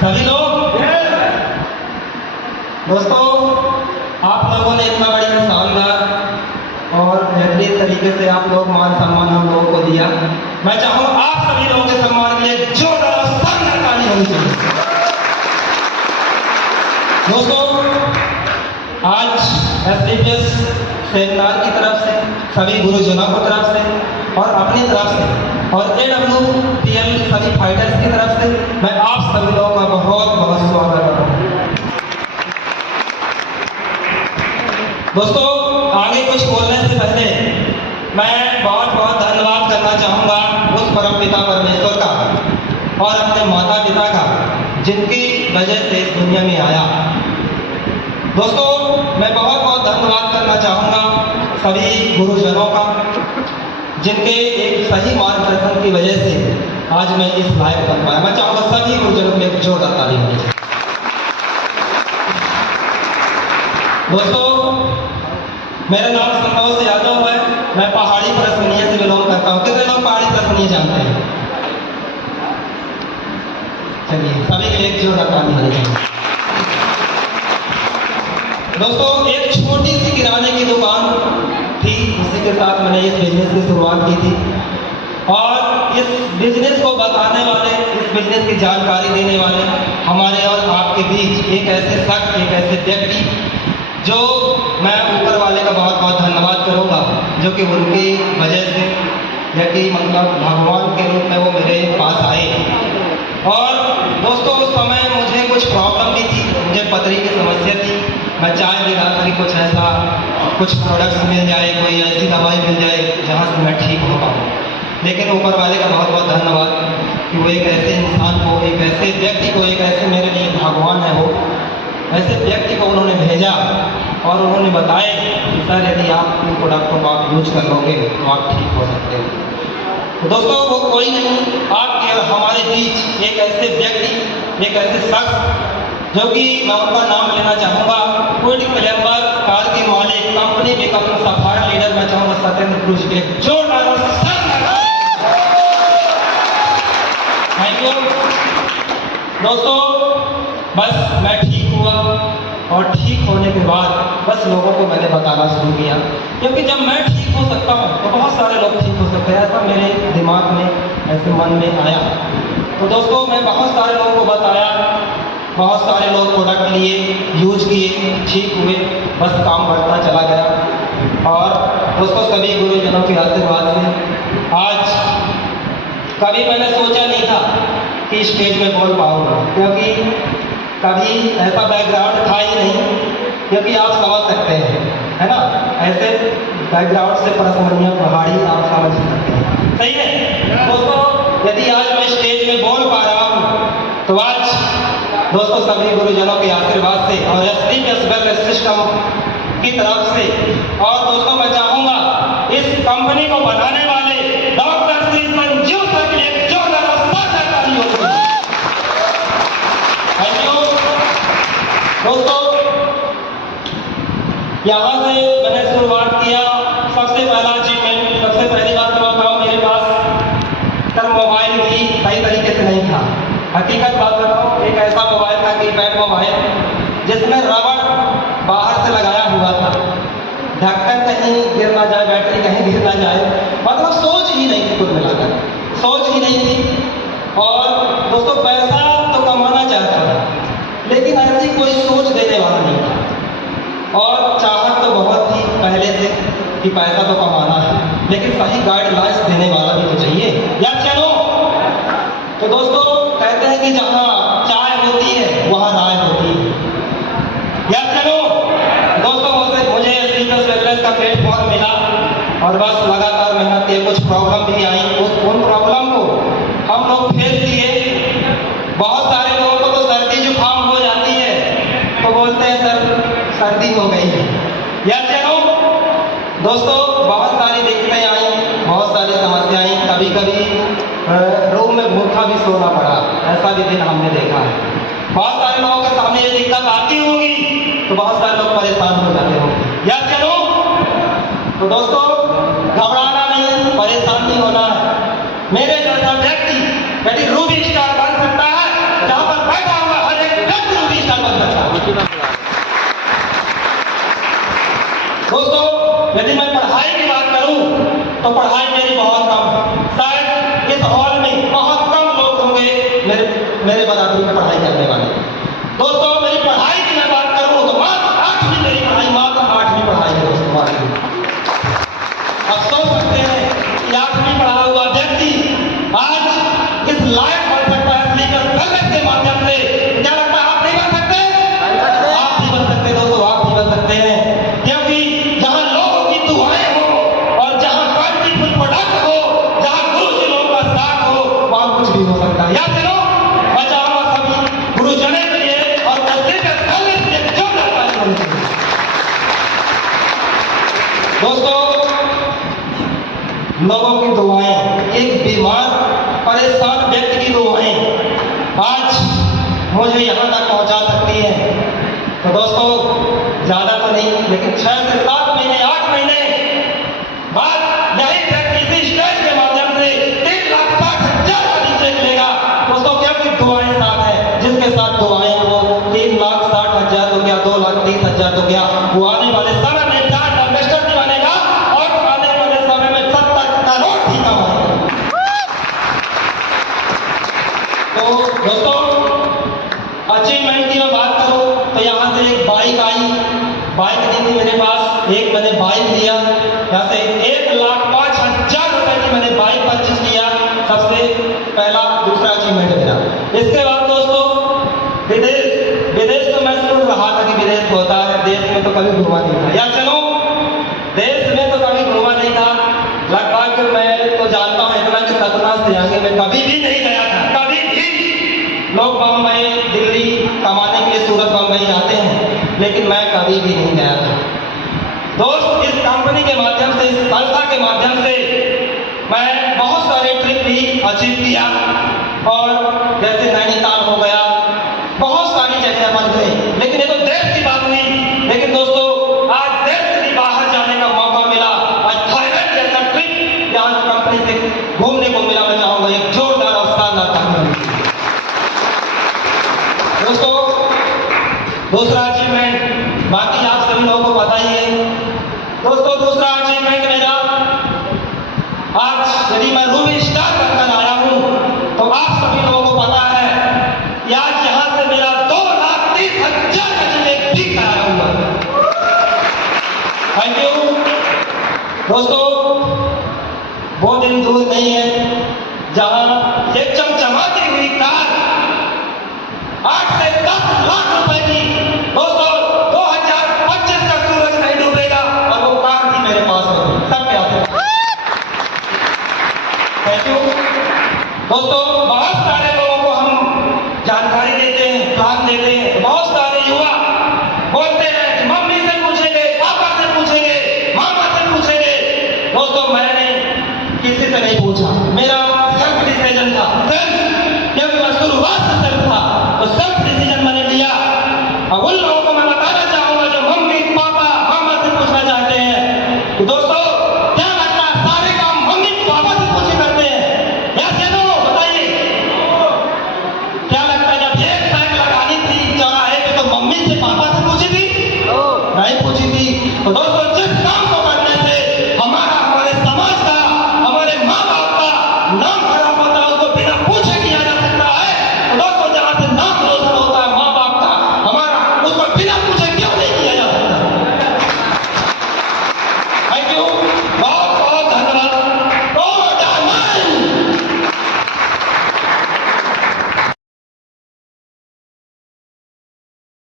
सभी लोग दोस्तों, आप लोगों ने इतना बढ़िया शानदार और बेहतरीन तरीके से आप लोग मान सम्मान हम लोगों को दिया। मैं चाहूँगा आप सभी लोगों के सम्मान के लिए जोरदार शानदार ताली होनी चाहिए। दोस्तों, आज एसडीपीएस सेमिनार की तरफ से, सभी गुरुजनों की तरफ से और अपनी तरफ से और AWTL सभी फाइटर्स की तरफ से मैं आप सभी लोगों का बहुत बहुत स्वागत करता हूँ। दोस्तों, आगे कुछ बोलने से पहले मैं बहुत बहुत धन्यवाद करना चाहूँगा उस परमपिता परमेश्वर का और अपने माता पिता का, जिनकी वजह से इस दुनिया में आया। दोस्तों, मैं बहुत बहुत धन्यवाद करना चाहूँगा सभी गुरुजनों का, जिनके एक सही मार्गदर्शन की वजह से आज मैं इस लायक बन पाया। मैं चाहूँगा सभी गुरुजनों को एक जोरदार ताली होनी चाहिए। दोस्तों, मेरा नाम संतोष यादव है। मैं पहाड़ी प्रश्नीय से बिलोंग करता हूँ। कितने लोग पहाड़ी प्रश्नीय जानते हैं? चलिए, सभी के लिए एक जोरदार ताली होनी चाहिए। दोस्तों, एक छोटी सी किराने की दुकान थी, उसी के साथ मैंने इस बिजनेस की शुरुआत की थी और इस बिजनेस को बताने वाले, इस बिजनेस की जानकारी देने वाले हमारे और आपके बीच एक ऐसे शख्स, एक ऐसे व्यक्ति जो मैं ऊपर वाले का बहुत बहुत धन्यवाद करूँगा, जो कि उनकी वजह से या कि मतलब भगवान के रूप में वो मेरे पास आए। और दोस्तों, उस समय मुझे कुछ प्रॉब्लम भी थी, मुझे पथरी की समस्या थी। मैं चाह भी रहा था कि कुछ ऐसा, कुछ प्रोडक्ट्स मिल जाए, कोई ऐसी दवाई मिल जाए जहाँ से मैं ठीक हो पाऊँ। लेकिन ऊपर वाले का बहुत बहुत धन्यवाद कि वो एक ऐसे इंसान को, एक ऐसे व्यक्ति को, एक ऐसे मेरे लिए भगवान है, वो ऐसे व्यक्ति को उन्होंने भेजा और उन्होंने बताया कि सर, यदि आप इन प्रोडक्टों को आप यूज कर लोगे तो आप ठीक हो सकते हो। तो दोस्तों, वो कोई नहीं, आपके और हमारे बीच एक ऐसे व्यक्ति, एक ऐसे शख्स, जो कि मैं उनका नाम लेना चाहूँगा, क्विड क्लेम्बर कार के मालिक, कंपनी के सफायर लीडर, मैं चाहूँगा सत्येंद्र क्रूज के जोरदार थैंक यू। दोस्तों, बस मैं ठीक हुआ और ठीक होने के बाद बस लोगों को मैंने बताना शुरू किया, क्योंकि जब मैं ठीक हो सकता हूँ तो बहुत सारे लोग ठीक हो सकते हैं, ऐसा मेरे दिमाग में, ऐसे मन में आया। तो दोस्तों, मैं बहुत सारे लोगों को बताया, बहुत सारे लोग प्रोडक्ट लिए, यूज किए, ठीक हुए, बस काम बढ़ता चला गया। और दोस्तों, सभी गुरुजनों के आशीर्वाद से आज कभी मैंने सोचा नहीं था कि स्टेज में बोल पाऊंगा, क्योंकि कभी ऐसा बैकग्राउंड था ही नहीं, क्योंकि आप समझ सकते हैं, है ना, ऐसे बैकग्राउंड से परसमनिया पहाड़ी आप समझ सकते हैं, सही है दोस्तों। यदि आज मैं स्टेज में बोल पा रहा हूँ तो आज दोस्तों सभी गुरुजनों के आशीर्वाद से और एसडीपीएस वेलनेस सिस्टम की तरफ से। और दोस्तों, मैं चाहूँगा इस कंपनी को बनाने वाले डॉक्टर श्री संजीव सर के लिए जोरदार ताली होगी। Thank you. दोस्तों, यहाँ से मैंने शुरुआत किया। सबसे पहला अचीवमेंट, सबसे पहली बात तो बताऊँ, मेरे पास सर मोबाइल भी सही तरीके से नहीं था। हकीकत बात बताऊँ, एक ऐसा मोबाइल था, कीपैड मोबाइल, जिसमें रबड़ बाहर से लगाया हुआ था, ढक्कन कहीं गिर ना जाए, बैटरी कहीं गिर ना जाए, मतलब सोच ही नहीं थी, कुल मिलाकर सोच ही नहीं थी। और दोस्तों, पैसा तो कमाना चाहता था, लेकिन ऐसी कोई सोच देने वाला नहीं था। और चाहत तो बहुत थी पहले से कि पैसा तो कमाना है, लेकिन सही गाइडलाइंस देने वाला भी तो चाहिए। या चलो, तो दोस्तों कहते हैं कि जहाँ चाय होती है वहाँ राय होती है। या चलो दोस्तों, मुझे एसडीपीएस वेलनेस का प्लेटफॉर्म मिला और बस लगातार मेहनत की, कुछ प्रॉब्लम भी आई, उन प्रॉब्लम को हम लोग फेस किए। बहुत सारे लोगों को तो सर्दी जुकाम हो जाती है तो बोलते हैं सर सर्दी हो गई है। या चलो दोस्तों, बहुत सारी दिक्कतें आई, बहुत सारी समस्याएं, कभी कभी रूम में भूखा भी सोना पड़ा, ऐसा भी दिन हमने देखा है। बहुत सारे लोगों के सामने ये दिक्कत आती होगी तो बहुत सारे लोग परेशान हो जाते होंगे। या चलो, तो दोस्तों घबराना नहीं, परेशान नहीं होना है। मेरे जैसा व्यक्ति यदि रूबी स्टार बन सकता है, जहाँ पर बैठा हुआ तो पढ़ाई मेरी बहुत कम है। शायद इस हॉल में बहुत कम लोग होंगे मेरे बराबरी में पढ़ाई करने वाले। दोस्तों मेरी पढ़ाई की मैं बात करूं तो मात्र 8वीं मेरी पढ़ाई, मात्र 8वीं पढ़ाई है दोस्तों। अब सोच सकते हैं कि 8वीं पढ़ा हुआ व्यक्ति आज इस लायक बन सकता है स्पीकर संगत के माध्यम से। क्या लगता है आप नहीं बन सकते? आप भी बन सकते दोस्तों, आप भी बन सकते हैं, क्योंकि जहां लोगों की दुआएं हो और जहां क्वालिटीफुल प्रोडक्ट हो, जहां गुरु जी लोगों का साथ हो, वहां कुछ भी हो सकता है। याद करो, मैं चाहूंगा सभी गुरुजनों के लिए और स्पीकर संगत के लिए जोरदार ताली होनी चाहिए। दोस्तों लोगों की दुआएं, एक बीमार परेशान व्यक्ति की दुआएं आज मुझे यहाँ तक पहुँचा सकती हैं। तो दोस्तों ज़्यादा तो नहीं, लेकिन 6 से 7 महीने 8 महीने बाद यही व्यक्ति इसी स्टेज के माध्यम से 3,60,000 का रिचेक लेगा दोस्तों, क्योंकि दुआएं साथ है। जिसके साथ दुआएं वो 3,60,000 हो गया, 2,30,000 हो गया, वो आने वाले समय में डाटा इन्वेस्टर भी बनेगा और आने वाले समय में 70 करोड़ भी कमाएगा। तो दोस्तों अचीवमेंट की मैं बात करूं तो यहाँ से एक बाइक आई, बाइक दी थी मेरे पास, एक मैंने बाइक लिया, यहाँ से 1,05,000 रुपए की मैंने बाइक परचेज किया। सबसे पहला दूसरा अचीवमेंट मेरा। इसके बाद दोस्तों विदेश तो मैं सुन रहा था कि विदेश होता है, देश में तो कभी घूमा नहीं था। या चलो देश में तो कभी घूमा नहीं था, लगभग मैं तो जानता हूँ इतना कि 17 से आगे मैं कभी भी नहीं गया था, कभी भी। लोग बम्बई दिल्ली कमाने के लिए सूरत बम्बई जाते हैं, लेकिन मैं कभी भी नहीं गया था। दोस्त इस कंपनी के माध्यम से, इस संस्था के माध्यम से मैं बहुत सारे ट्रिप भी अचीव किया, और जैसे नैनीताल हो गया, बहुत सारी जगह बन गई। लेकिन ये तो देश की बात हुई, लेकिन दोस्तों आज देश से भी बाहर जाने का मौका मिला। आज थाईलैंड जैसा ट्रिप यहाँ कंपनी से घूमने को मिला। मैं चाहूंगा एक जोरदार और शानदार कंपनी। दोस्तों दूसरा अचीवमेंट, बाकी आप सभी लोगों को पता ही है। दोस्तों दूसरा अचीवमेंट मेरा, आज यदि मैं रूबी स्टार बनकर आया हूं तो आप सभी लोगों को पता है कि आज यहाँ से मेरा 2,30,000 का चेक भी कराया हुआ है। थैंक यू दोस्तों। वो दिन दूर नहीं है जहां एक चमचमाती हुई कार 8 से 10 लाख रुपए की, दोस्तों 2025 तक सूरज नहीं डूबेगा, और वो कार भी मेरे पास है। सब प्यार से थैंक यू दोस्तों। बहुत